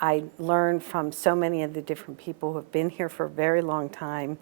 I learned from so many of the different people who have been here for a very long time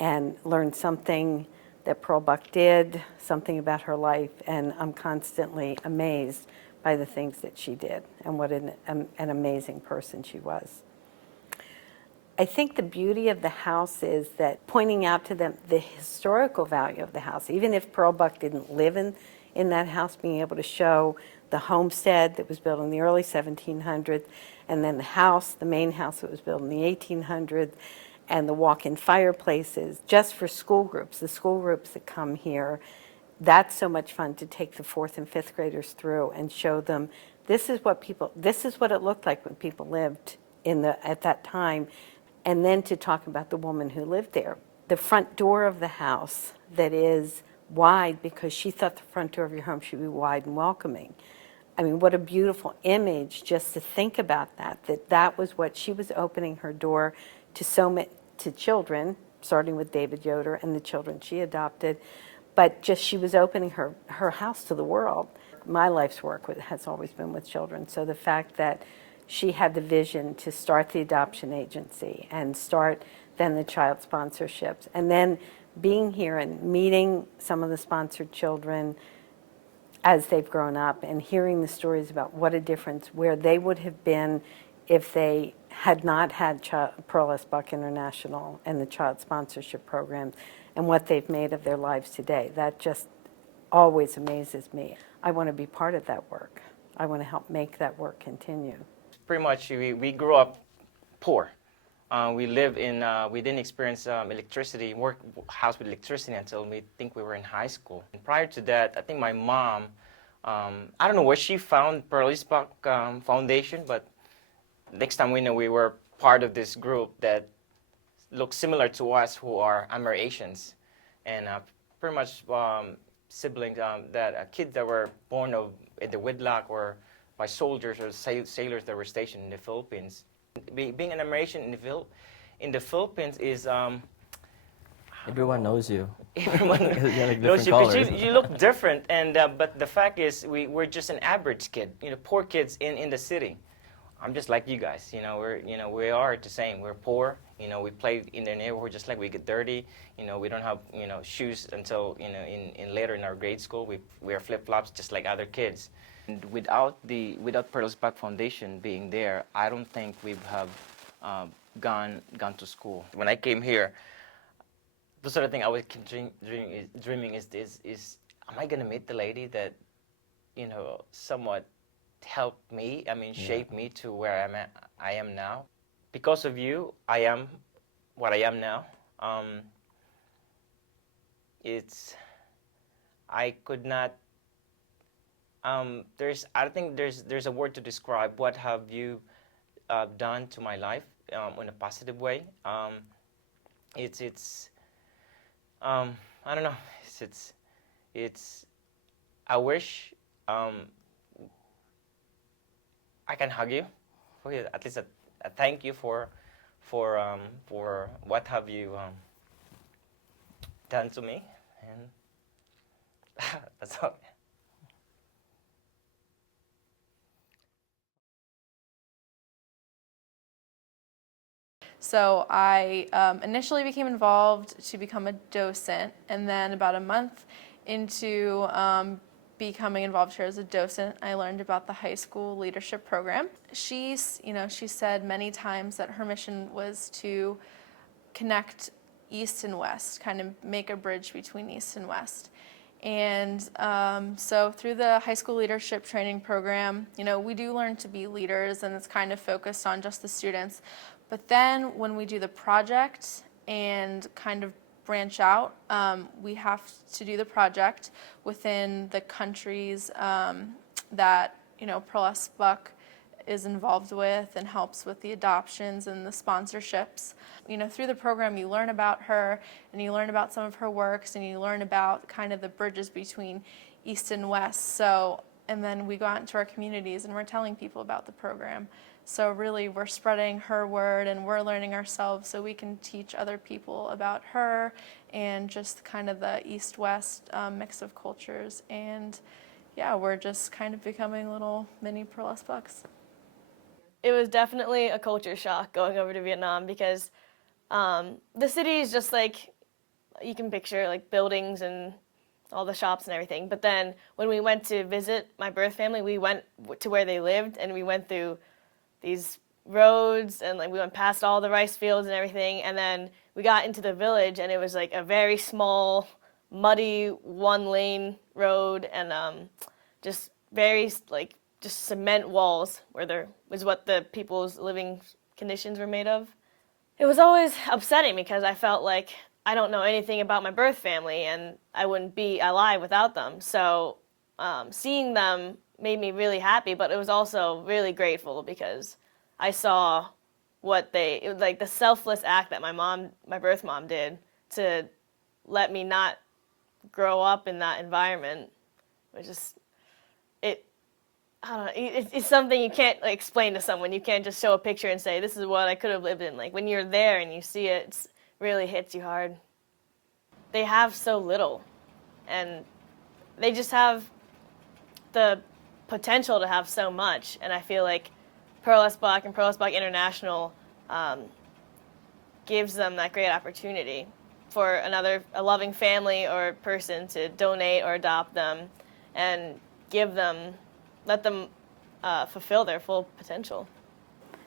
and learned something that Pearl Buck did, something about her life, and I'm constantly amazed by the things that she did and what an amazing person she was. I think the beauty of the house is that pointing out to them the historical value of the house, even if Pearl Buck didn't live in that house, being able to show the homestead that was built in the early 1700s, and then the house, the main house that was built in the 1800s, and the walk-in fireplaces, just for school groups, the school groups that come here. That's so much fun to take the 4th and 5th graders through and show them this is what it looked like when people lived at that time, and then to talk about the woman who lived there. The front door of the house that is wide because she thought the front door of your home should be wide and welcoming. I mean, what a beautiful image just to think about that was what she was opening her door to children, starting with David Yoder and the children she adopted, but just she was opening her house to the world. My life's work has always been with children, so the fact that she had the vision to start the adoption agency and start then the child sponsorships, and then being here and meeting some of the sponsored children as they've grown up and hearing the stories about what a difference where they would have been if they had not had Pearl S. Buck International and the child sponsorship programs and what they've made of their lives today. That just always amazes me. I want to be part of that work. I want to help make that work continue. Pretty much, we grew up poor. We didn't experience electricity, house with electricity until we were in high school. And prior to that, I think my mom, I don't know where she found Pearl S. Buck Foundation, but next time we were part of this group that looked similar to us who are Amer-Asians. And pretty much siblings, kids that were born in the wedlock or by soldiers or sailors that were stationed in the Philippines. Being an Amer-Asian in the Philippines is everyone knows you. Everyone like knows you colors. because you look different, and but the fact is we're just an average kid, poor kids in the city. I'm just like you guys, we are the same. We're poor, we play in the neighborhood just like we get dirty, we don't have shoes until in later in our grade school we wear flip-flops just like other kids. And without Pearl S. Buck Foundation being there, I don't think we have gone to school. When I came here, the sort of thing I was dreaming is am I gonna meet the lady that somewhat helped me? I mean, shaped me to where I am now. Because of you, I am what I am now. I could not. I think there's a word to describe what have you done to my life in a positive way. I don't know. I wish I can hug you. At least a thank you for what have you done to me, and that's all. So I initially became involved to become a docent, and then about a month into becoming involved here as a docent, I learned about the high school leadership program. She said many times that her mission was to connect East and West, kind of make a bridge between East and West. And so through the high school leadership training program, we do learn to be leaders, and it's kind of focused on just the students. But then when we do the project and kind of branch out, we have to do the project within the countries that Pearl S. Buck is involved with and helps with the adoptions and the sponsorships. Through the program you learn about her, and you learn about some of her works, and you learn about kind of the bridges between East and West. And then we go out into our communities and we're telling people about the program. So really we're spreading her word, and we're learning ourselves so we can teach other people about her and just kind of the East-West mix of cultures. And yeah, we're just kind of becoming little mini Pearl S. Bucks. it was definitely a culture shock going over to Vietnam because the city is just like you can picture, like buildings and all the shops and everything. But then when we went to visit my birth family, we went to where they lived and we went through these roads and like we went past all the rice fields and everything. And then we got into the village and it was like a very small, muddy one-lane road and just very like just cement walls where there was what the people's living conditions were made of. It was always upsetting because I felt like I don't know anything about my birth family and I wouldn't be alive without them. So seeing them made me really happy, but it was also really grateful because I saw it was like the selfless act that my birth mom did to let me not grow up in that environment, which is, I don't know, it's something you can't like, explain to someone. You can't just show a picture and say, this is what I could have lived in. Like when you're there and you see it, it really hits you hard. They have so little, and they just have the potential to have so much. And I feel like Pearl S. Buck and Pearl S. Buck International gives them that great opportunity for a loving family or person to donate or adopt them and let them fulfill their full potential.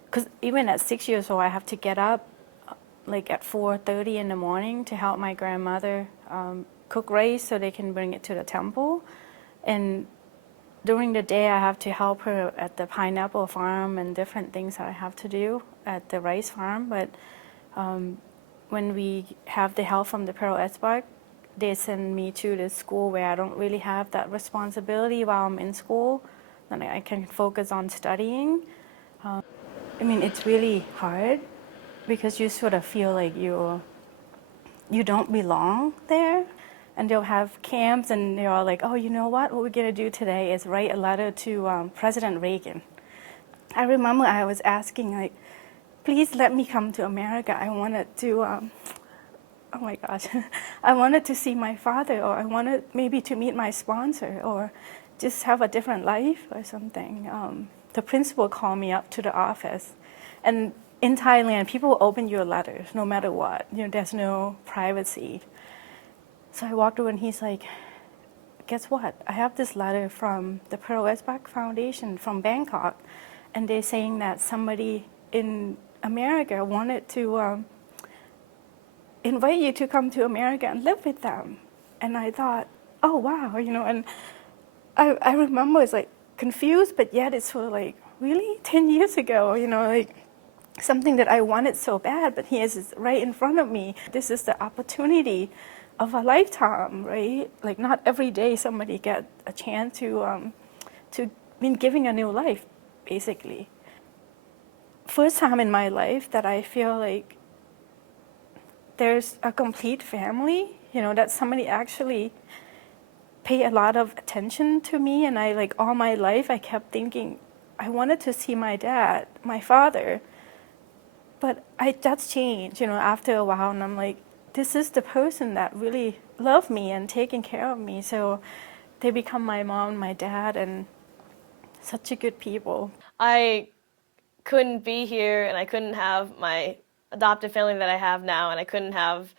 Because even at 6 years old, I have to get up like at 4:30 in the morning to help my grandmother cook rice so they can bring it to the temple. And during the day, I have to help her at the pineapple farm and different things that I have to do at the rice farm. But when we have the help from the Pearl S. Buck, they send me to the school where I don't really have that responsibility while I'm in school. Then I can focus on studying. I mean, it's really hard because you sort of feel like you don't belong there. And they'll have camps and they're all like, oh, you know what we're going to do today is write a letter to President Reagan. I remember I was asking, like, please let me come to America. I wanted to, oh my gosh, I wanted to see my father, or I wanted maybe to meet my sponsor, or just have a different life or something. The principal called me up to the office. And in Thailand, people open your letters no matter what. You know, there's no privacy. So I walked over and he's like, guess what? I have this letter from the Pearl S. Buck Foundation from Bangkok. And they're saying that somebody in America wanted to invite you to come to America and live with them. And I thought, oh, wow, you know, and I remember it's like confused, but yet it's sort of like, really? 10 years ago, you know, like something that I wanted so bad, but here it is right in front of me. This is the opportunity of a lifetime, right? Like not every day somebody get a chance to giving a new life, basically. First time in my life that I feel like there's a complete family, you know, that somebody actually pay a lot of attention to me. And I, like, all my life I kept thinking I wanted to see my dad, my father, but that's changed, you know, after a while. And I'm like, this is the person that really loved me and taking care of me. So they become my mom, my dad, and such a good people. I couldn't be here and I couldn't have my adopted family that I have now, and I couldn't have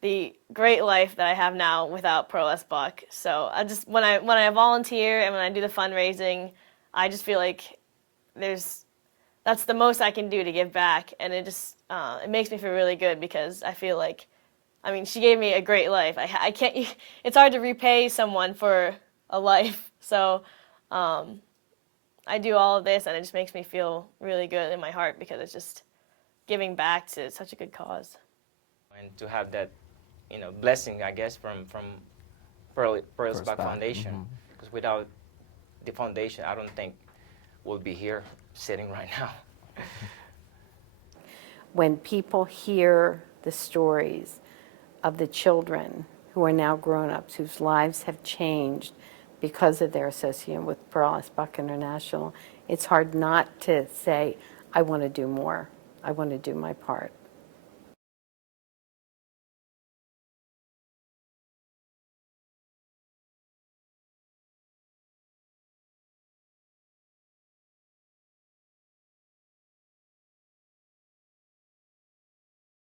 the great life that I have now without Pearl S. Buck. So I just, when I volunteer and when I do the fundraising, I just feel like that's the most I can do to give back, and it just it makes me feel really good because I feel like, I mean, she gave me a great life. I can't. It's hard to repay someone for a life. So I do all of this, and it just makes me feel really good in my heart because it's just giving back to such a good cause. And to have that, you know, blessing, I guess, from Pearl S. Buck Foundation, because without the foundation, I don't think we'll be here sitting right now. When people hear the stories of the children who are now grown-ups, whose lives have changed because of their association with Pearl S. Buck International, it's hard not to say, I want to do more. I want to do my part.